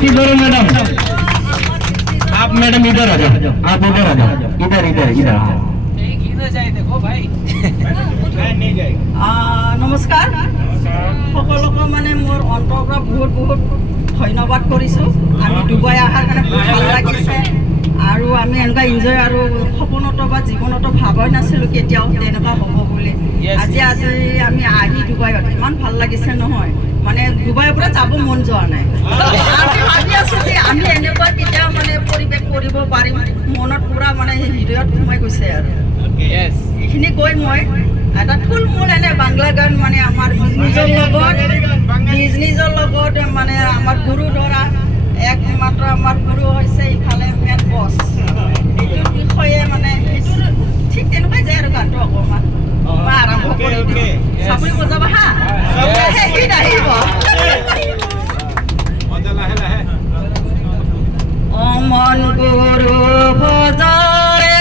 मुट्ठी भरो मैडम। आप मैडम इधर आ जाओ, आप इधर आ जाओ, इधर इधर इधर। নমস্কাৰ সকলোকে মানে মোৰ অন্তৰৰ পৰা বহুত বহুত ধন্যবাদ কৰিছোঁ। আমি ডুবাই অহাৰ কাৰণে বহুত ভাল লাগিছে আৰু আমি এনেকুৱা এনজয় আৰু সপোনতো বা জীৱনতো ভাবাই নাছিলোঁ কেতিয়াও তেনেকুৱা হ'ব বুলি। আজি আমি আহি ডুবাইত ইমান ভাল লাগিছে নহয়, মানে ডুবাইৰ পৰা যাব মন যোৱা নাই। আমি ভাবি আছোঁ যে আমি এনেকুৱা কেতিয়াও মানে পৰিৱেশ কৰিব পাৰিম, মনত পূৰা মানে হৃদয়ত সোমাই গৈছে আৰু এইখিনি কৈ মই এটা থুলমূল এনে বাংলা গান মানে আমাৰ নিজৰ লগত মানে আমাৰ গুৰু ধৰা একমাত্ৰ আমাৰ গুৰু হৈছে ইফালে মেন বছ, এইটোৰ বিষয়ে মানে এইটোৰ ঠিক তেনেকুৱাই যায় আৰু গানটো অকণমান মই আৰম্ভ কৰিম। চাপৰি বজাবা হা, হিট আহিব। অমন গুৰু ভজৰে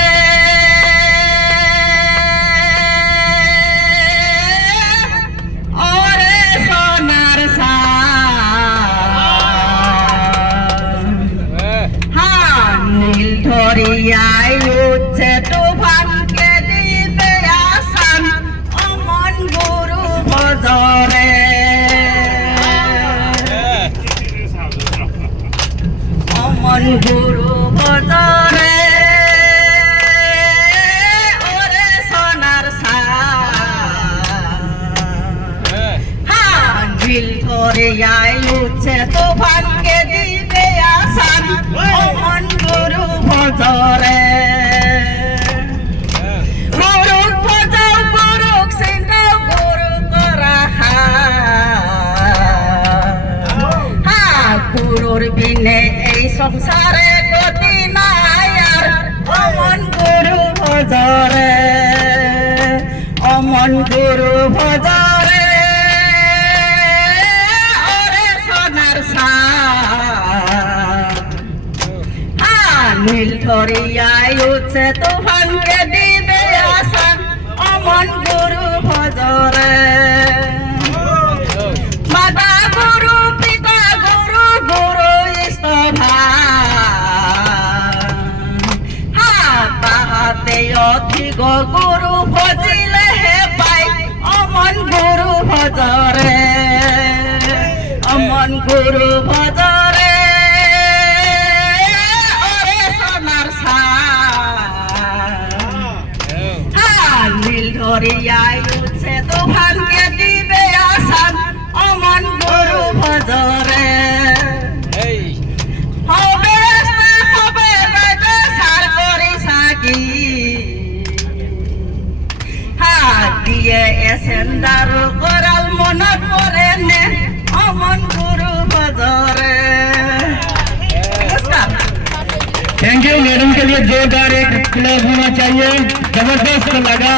ধরিয়াই উঠছে তুফানকে দিবে আসান অমন গুরু ভজরে। অমন গুরু ভজরে ওরে সোনার ঝিল ধরিয়াই উঠছে তুফানকে দিবে আসান অমন গুরু ভজরে। গুরুক ভজাও গুরুক চিন্তাও গুরু করা গুরুর বিনে এই সংসারে গতি নাই আর অমন গুরু ভজরে। অমন গুরু ভজরে ওরে সোনার নীল ধরিয়াই উঠছে তুফানকে দিবে আসান অমন গুরু ভজরে। মাতা গুরু পিতা গুরু গুরু ইষ্ট তাহাতে অধিক গুরু ভজিলে হে পাই অমন গুরু ভজরে। অমন গুরু ভজরে নীল ধরিয়াই উঠছে তুফানকে দিবে আসান অমন গুরু ভজরে। হবে হবে সার করি সাকি হাত দিয়ে এসেন্দার করাল মনত পরে নে অমন গুরু ভজরে। Thank you. मैडम के लिए जोरदार एक क्लैप होना चाहिए, जबरदस्त लगा।